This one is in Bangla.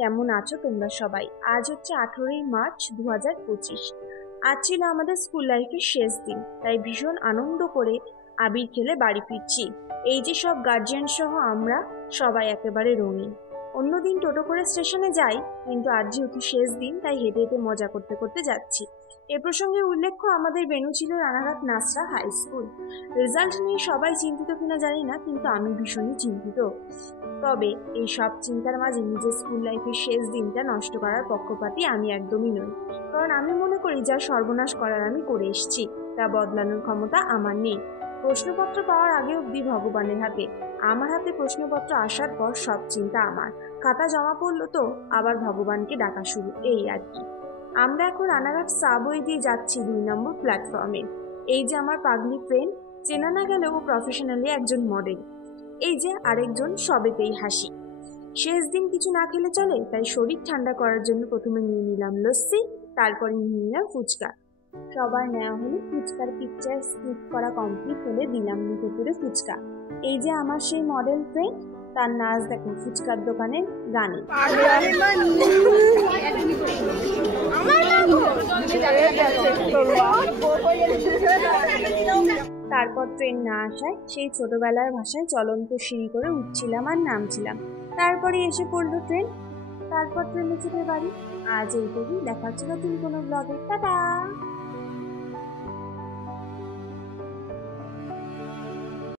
কেমন আছো তোমরা সবাই? আজ হচ্ছে 18ই মার্চ 2025। আজ ছিল আমাদের স্কুল লাইফের শেষ দিন, তাই ভীষণ আনন্দ করে আবির খেলে বাড়ি ফিরছি। এই যে সব গার্জিয়ান সহ আমরা সবাই একেবারে রঙিন। অন্যদিন টোটো করে স্টেশনে যাই, কিন্তু আজ যেহেতু শেষ দিন তাই হেঁটে হেঁটে মজা করতে করতে যাচ্ছি। এ প্রসঙ্গে উল্লেখ্য, আমাদের ভেন্যু ছিল রানাঘাট নাসরা হাই স্কুল। রেজাল্ট নিয়ে সবাই চিন্তিত কিনা জানি না, কিন্তু আমি ভীষণই চিন্তিত। তবে এই সব চিন্তার মাঝে নিজের স্কুল লাইফের শেষ দিনটা নষ্ট করার পক্ষপাতী আমি একদমই নই। কারণ আমি মনে করি যা সর্বনাশ করার আমি করে এসেছি, তা বদলানোর ক্ষমতা আমার নেই। প্রশ্নপত্র পাওয়ার আগে অবধি ভগবানের হাতে। আমার হাতে প্রশ্নপত্র আসার পর সব চিন্তা আমার। খাতা জমা পড়লো তো আবার ভগবানকে ডাকা শুরু, এই আর কি। আমরা এখন রানাঘাট সাবওয়ে দিয়ে যাচ্ছি 2 নম্বর প্ল্যাটফর্মে। এই যে আমার পাগলি ফ্রেন্ড, চেনা না গেলেও প্রফেশনালি একজন মডেল। এই যে আরেকজন, সবেতেই হাসি। শেষ দিন কিছু না খেলে চলে, তাই শরীর ঠান্ডা করার জন্য প্রথমে নিয়ে নিলাম লস্যি, তারপরে নিয়ে নিলাম ফুচকা। সবার নেওয়া হলো ফুচকার পিকচার স্কিপ করা কমপ্লিট হলে দিলাম মুখে করে ফুচকা। এই যে আমার সেই মডেল ফ্রেন্ড, তার নাচ দেখো ফুচকার দোকানের গানে। তারপর ট্রেন না আসায় সেই ছোটবেলার ভাষায় চলন্ত সিঁড়ি করে উঠছিলাম আর নামছিলাম। তারপরে এসে পড়লো ট্রেন, তারপর ট্রেনে চেপে বাড়ি। আজ এইটুকুই, দেখা হচ্ছে নতুন কোনো ব্লগে। টাটা।